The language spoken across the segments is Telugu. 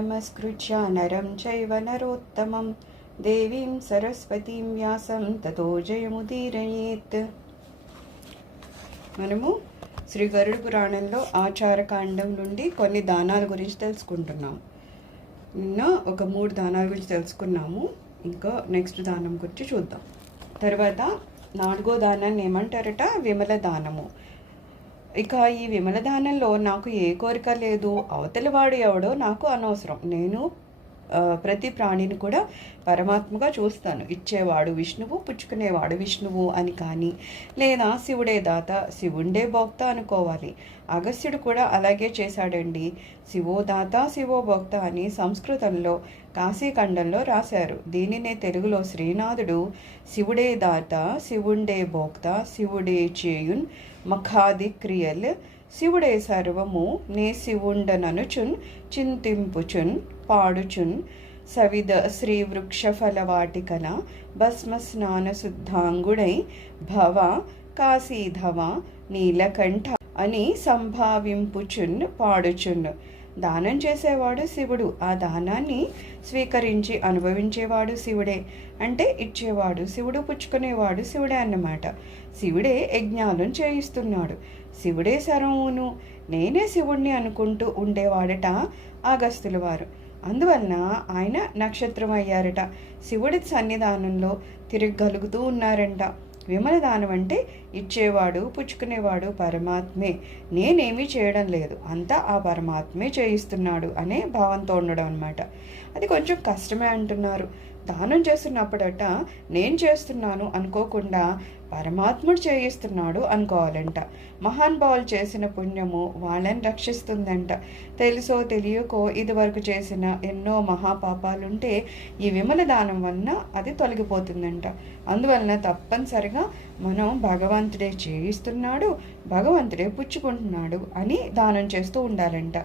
నమస్కృత్య నరం చైవ నరోత్తమం దేవీం సరస్వతీం వ్యాసం తతో జయముదీరయేత్. మనము శ్రీ గరుడ పురాణంలో ఆచారకాండం నుండి కొన్ని దానాల గురించి తెలుసుకుంటున్నాం. నిన్న ఒక 3 దానాల గురించి తెలుసుకున్నాము. ఇంకా నెక్స్ట్ దానం గురించి చూద్దాం. తర్వాత 4వ దానాన్ని ఏమంటారట? విమల దానము. ఇక ఈ విమల దానంలో నాకు ఏ కోరిక లేదు, అవతలి వాడు ఎవడో నాకు అనవసరం. నేను ప్రతి ప్రాణిని కూడా పరమాత్మగా చూస్తాను. ఇచ్చేవాడు విష్ణువు, పుచ్చుకునేవాడు విష్ణువు అని కానీ, లేదా శివుడే దాత, శివుండే భోక్త అనుకోవాలి. అగస్త్యుడు కూడా అలాగే చేశాడండి. శివో దాత శివో భోక్త అని సంస్కృతంలో కాశీఖండంలో రాశారు. దీనినే తెలుగులో శ్రీనాథుడు శివుడే దాత శివుండే భోక్త శివుడే చేయున్ మఖాది క్రియల్ శివుడే సర్వము నే శివుండననుచున్ చింతింపుచున్ పాడుచున్ సవిద శ్రీ వృక్షఫలవాటికల భస్మ స్నాన శుద్ధాంగుడై భవ కాశీధవ నీలకంఠ అని సంభావింపుచున్ పాడుచున్. దానం చేసేవాడు శివుడు, ఆ దానాన్ని స్వీకరించి అనుభవించేవాడు శివుడే. అంటే ఇచ్చేవాడు శివుడు, పుచ్చుకునేవాడు శివుడే అన్నమాట. శివుడే యజ్ఞాలను చేయిస్తున్నాడు, శివుడే సర్వమును, నేనే శివుణ్ణి అనుకుంటూ ఉండేవాడట అగస్త్యుల వారు. అందువలన ఆయన నక్షత్రం అయ్యారట. శివుడి సన్నిధానంలో తిరగలుగుతూ ఉన్నారంట. విమల దానం అంటే ఇచ్చేవాడు పుచ్చుకునేవాడు పరమాత్మే, నేనేమీ చేయడం లేదు, అంతా ఆ పరమాత్మే చేయిస్తున్నాడు అనే భావంతో ఉండడం అనమాట. అది కొంచెం కష్టమే అంటున్నారు. దానం చేస్తున్నప్పుడట నేను చేస్తున్నాను అనుకోకుండా పరమాత్ముడు చేయిస్తున్నాడు అనుకోవాలంట. మహానుభావులు చేసిన పుణ్యము వాళ్ళని రక్షిస్తుందంట. తెలుసో తెలియకో ఇదివరకు చేసిన ఎన్నో మహాపాపాలుంటే ఈ విమల దానం వలన అది తొలగిపోతుందంట. అందువలన తప్పనిసరిగా మనం భగవంతుడే చేయిస్తున్నాడు, భగవంతుడే పుచ్చుకుంటున్నాడు అని దానం చేస్తూ ఉండాలంట.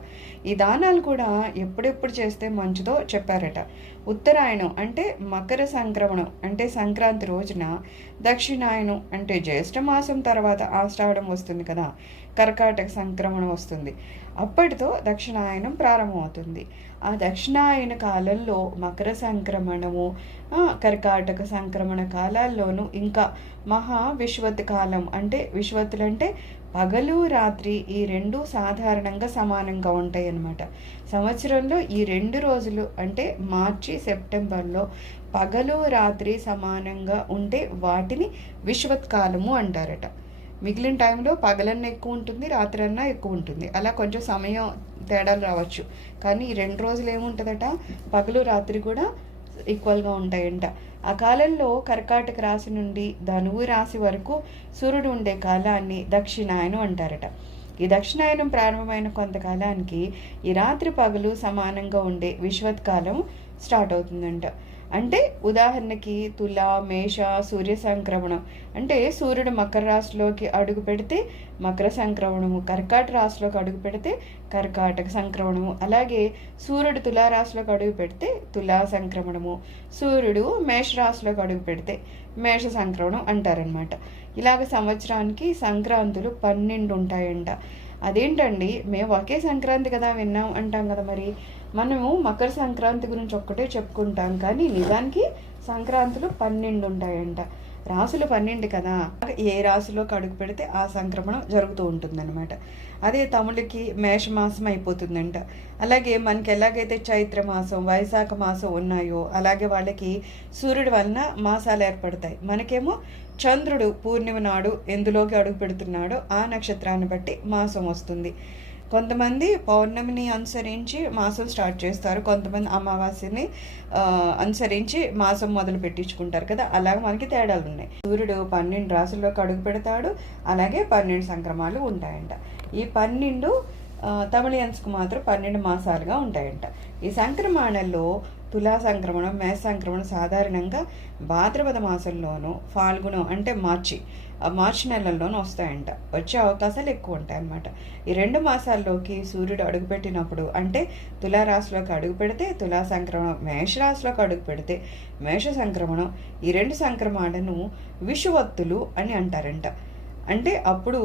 ఈ దానాలు కూడా ఎప్పుడెప్పుడు చేస్తే మంచిదో చెప్పారట. ఉత్తరాయణం అంటే మకర సంక్రమణం అంటే సంక్రాంతి రోజున, దక్షిణాయనం అంటే జ్యేష్ఠ మాసం తర్వాత ఆషాఢం వస్తుంది కదా, కర్కాటక సంక్రమణం వస్తుంది. అప్పటితో దక్షిణాయనం ప్రారంభమవుతుంది. ఆ దక్షిణాయన కాలంలో మకర సంక్రమణము, కర్కాటక సంక్రమణ కాలాల్లోనూ ఇంకా మహా విశ్వత్ కాలం అంటే విశ్వత్తులంటే పగలు రాత్రి ఈ 2 సాధారణంగా సమానంగా ఉంటాయి అన్నమాట. సంవత్సరంలో ఈ 2 రోజులు అంటే మార్చి సెప్టెంబర్లో పగలు రాత్రి సమానంగా ఉంటే వాటిని విశ్వత్కాలము అంటారట. మిగిలిన టైంలో పగలన్నా ఎక్కువ ఉంటుంది, రాత్రి అన్నా ఎక్కువ ఉంటుంది. అలా కొంచెం సమయం తేడాలు రావచ్చు, కానీ ఈ 2 రోజులు ఏముంటుందట, పగలు రాత్రి కూడా ఈక్వల్గా ఉంటాయంట. ఆ కాలంలో కర్కాటక రాశి నుండి ధనువు రాశి వరకు సూర్యుడు ఉండే కాలాన్ని దక్షిణాయనం అంటారట. ఈ దక్షిణాయనం ప్రారంభమైన కొంతకాలానికి ఈ రాత్రి పగలు సమానంగా ఉండే విశ్వత్కాలం స్టార్ట్ అవుతుందంట. అంటే ఉదాహరణకి తుల మేష సూర్య సంక్రమణం అంటే సూర్యుడు మకర రాశిలోకి అడుగు పెడితే మకర సంక్రమణము, కర్కాటక రాశిలోకి అడుగు పెడితే కర్కాటక సంక్రమణము, అలాగే సూర్యుడు తులారాశిలోకి అడుగు పెడితే తులా సంక్రమణము, సూర్యుడు మేషరాశిలోకి అడుగు పెడితే మేష సంక్రమణం అంటారనమాట. ఇలాగ సంవత్సరానికి సంక్రాంతులు 12 ఉంటాయంట. అదేంటండి, మేము ఒకే సంక్రాంతి కదా విన్నాం అంటాం కదా, మరి మనము మకర సంక్రాంతి గురించి ఒక్కటే చెప్పుకుంటాం, కానీ నిజానికి సంక్రాంతులు 12 ఉంటాయంట. రాసులు 12 కదా, ఏ రాశిలోకి అడుగు పెడితే ఆ సంక్రమణం జరుగుతూ ఉంటుందన్నమాట. అదే తమిళకి మేషమాసం అయిపోతుందంట. అలాగే మనకి ఎలాగైతే చైత్ర మాసం వైశాఖ మాసం ఉన్నాయో అలాగే వాళ్ళకి సూర్యుడి వలన మాసాలు ఏర్పడతాయి. మనకేమో చంద్రుడు పూర్ణిమ నాడు ఎందులోకి అడుగు పెడుతున్నాడో ఆ నక్షత్రాన్ని బట్టి మాసం వస్తుంది. కొంతమంది పౌర్ణమిని అనుసరించి మాసం స్టార్ట్ చేస్తారు, కొంతమంది అమావాస్యని అనుసరించి మాసం మొదలు పెట్టించుకుంటారు కదా, అలాగే మనకి తేడాలు ఉన్నాయి. సూర్యుడు 12 రాశుల్లోకి అడుగు పెడతాడు, అలాగే 12 సంక్రమణాలు ఉంటాయంట. ఈ 12 తమిళియన్స్కు మాత్రం 12 మాసాలుగా ఉంటాయంట. ఈ సంక్రమణల్లో తులా సంక్రమణం మేష సంక్రమణం సాధారణంగా భాద్రపద మాసంలోనూ ఫాల్గుణం అంటే మార్చి నెలల్లోనూ వస్తాయంట. వచ్చే అవకాశాలు ఎక్కువ ఉంటాయి అన్నమాట. ఈ 2 మాసాల్లోకి సూర్యుడు అడుగుపెట్టినప్పుడు అంటే తులారాశిలోకి అడుగు పెడితే తులా సంక్రమణం, మేషరాశిలోకి అడుగు పెడితే మేష సంక్రమణం, ఈ 2 సంక్రమణాలను విషువత్తులు అని అంటారంట. అంటే అప్పుడు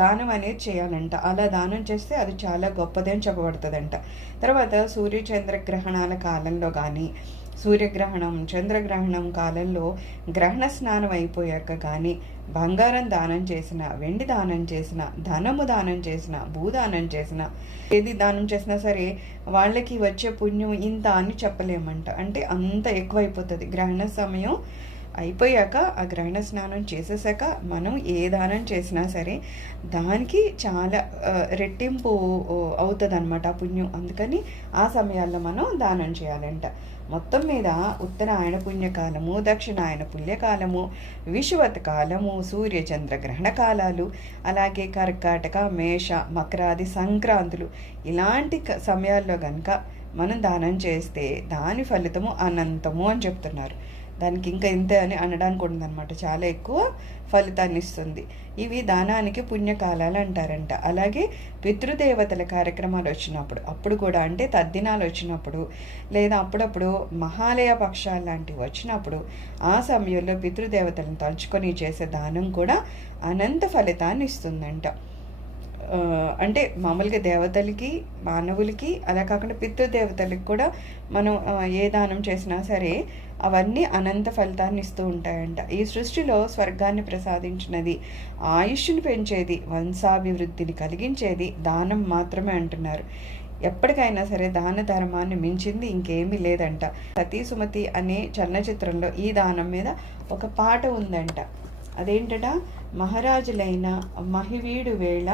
దానం అనేది చేయాలంట. అలా దానం చేస్తే అది చాలా గొప్పది అని చెప్పబడుతుందంట. తర్వాత సూర్య చంద్రగ్రహణాల కాలంలో కానీ, సూర్యగ్రహణం చంద్రగ్రహణం కాలంలో గ్రహణ స్నానం అయిపోయాక కానీ బంగారం దానం చేసిన, వెండి దానం చేసిన, ధనము దానం చేసిన, భూదానం చేసిన, ఏది దానం చేసినా సరే వాళ్ళకి వచ్చే పుణ్యం ఇంత అని చెప్పలేమంట. అంటే అంత ఎక్కువైపోతుంది. గ్రహణ సమయం అయిపోయాక ఆ గ్రహణ స్నానం చేసేసాక మనం ఏ దానం చేసినా సరే దానికి చాలా రెట్టింపు అవుతుంది అనమాట ఆ పుణ్యం. అందుకని ఆ సమయాల్లో మనం దానం చేయాలంట. మొత్తం మీద ఉత్తరాయణ పుణ్యకాలము, దక్షిణాయన పుణ్యకాలము, విషువత్ కాలము, సూర్య చంద్ర గ్రహణ కాలాలు, అలాగే కర్కాటక, మేష, మకరాది సంక్రాంతులు ఇలాంటి సమయాల్లో కనుక మనం దానం చేస్తే దాని ఫలితము అనంతము అని చెప్తున్నారు. దానికి ఇంకా ఇంతే అని అనడానికి ఉండదన్నమాట. చాలా ఎక్కువ ఫలితాన్ని ఇస్తుంది. ఇవి దానానికి పుణ్యకాలాలు అంటారంట. అలాగే పితృదేవతల కార్యక్రమాలు వచ్చినప్పుడు, అప్పుడు కూడా అంటే తద్దినాలు వచ్చినప్పుడు, లేదా అప్పుడప్పుడు మహాలయ పక్షాలు లాంటివి వచ్చినప్పుడు ఆ సమయంలో పితృదేవతలను తలుచుకొని చేసే దానం కూడా అనంత ఫలితాన్ని ఇస్తుందంట. అంటే మామూలుగా దేవతలకి, మానవులకి, అలా కాకుండా పితృదేవతలకి కూడా మనం ఏ దానం చేసినా సరే అవన్నీ అనంత ఫలితాన్ని ఇస్తూ ఉంటాయంట. ఈ సృష్టిలో స్వర్గాన్ని ప్రసాదించినది, ఆయుష్ని పెంచేది, వంశాభివృద్ధిని కలిగించేది దానం మాత్రమే అంటున్నారు. ఎప్పటికైనా సరే దాన ధర్మాన్ని మించింది ఇంకేమీ లేదంట. సతీ సుమతి అనే చలనచిత్రంలో ఈ దానం మీద ఒక పాట ఉందంట. అదేంటట, మహారాజులైన మహివీడు వేళ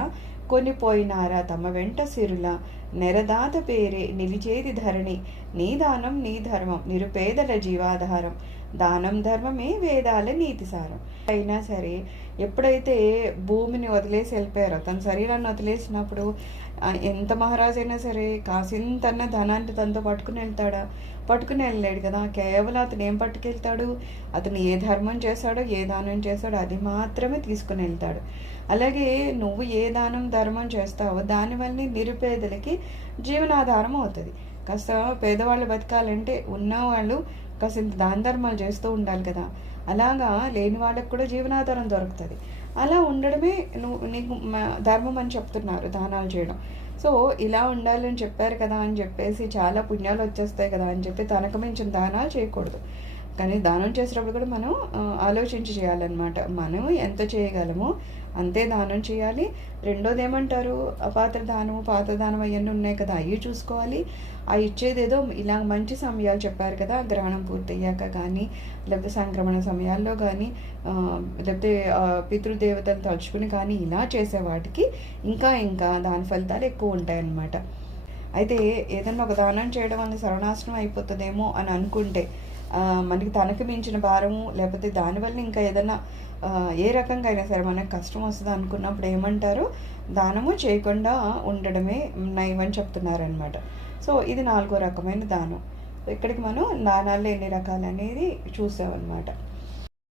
కొనిపోయినారా తమ వెంట సిరుల, నెరదాత పేరే నిలిచేది ధరణి, నీ దానం నీ ధర్మం నిరుపేదల జీవాధారం, దానం ధర్మమే వేదాల నీతిసారం. అయినా సరే ఎప్పుడైతే భూమిని వదిలేసి వెళ్ళిపోయారో, తన శరీరాన్ని వదిలేసినప్పుడు ఎంత మహారాజు అయినా సరే కాసింతన్న ధనాన్ని తనతో పట్టుకుని వెళ్తాడా? పట్టుకుని వెళ్ళలేడు కదా. కేవలం అతను ఏం పట్టుకెళ్తాడు? అతను ఏ ధర్మం చేశాడో, ఏ దానం చేశాడో అది మాత్రమే తీసుకుని వెళ్తాడు. అలాగే నువ్వు ఏ దానం ధర్మం చేస్తావో దానివల్ల నిరుపేదలకి జీవనాధారం అవుతుంది. కాస్త పేదవాళ్ళు బతకాలంటే ఉన్నవాళ్ళు కాసింత దాన ధర్మాలు చేస్తూ ఉండాలి కదా. అలాగా లేని వాళ్ళకు కూడా జీవనాధారం దొరుకుతుంది. అలా ఉండడమే నీకు ధర్మం అని చెప్తున్నారు దానాలు చేయడం. సో ఇలా ఉండాలని చెప్పారు కదా అని చెప్పేసి చాలా పుణ్యాలు వచ్చేస్తాయి కదా అని చెప్పి తనకు మించిన దానాలు చేయకూడదు. కానీ దానం చేసేటప్పుడు కూడా మనం ఆలోచించి చేయాలన్నమాట. మనం ఎంత చేయగలమో అంతే దానం చేయాలి. రెండోది ఏమంటారు, అపాత్ర దానము, పాత్ర దానం అవన్నీ ఉన్నాయి కదా, అవి చూసుకోవాలి. ఆ ఇచ్చేదేదో ఇలా మంచి సమయాలు చెప్పారు కదా, గ్రహణం పూర్తయ్యాక కానీ, లేకపోతే సంక్రమణ సమయాల్లో కానీ, లేకపోతే పితృదేవతలు తలుచుకుని కానీ ఇలా చేసే వాటికి ఇంకా ఇంకా దాని ఫలితాలు ఎక్కువ ఉంటాయన్నమాట. అయితే ఏదన్నా ఒక దానం చేయడం వల్ల సర్వనాశనం అయిపోతుందేమో అని అనుకుంటే, మనకి తనకు మించిన భారము, లేకపోతే దానివల్ల ఇంకా ఏదైనా ఏ రకంగా అయినా సరే మనకు కష్టం వస్తుంది అనుకున్నప్పుడు ఏమంటారు, దానము చేయకుండా ఉండడమే నయమని చెప్తున్నారనమాట. సో ఇది 4వ రకమైన దానం. ఇక్కడికి మనం దానాల్లో ఎన్ని రకాలు అనేది చూసామన్నమాట.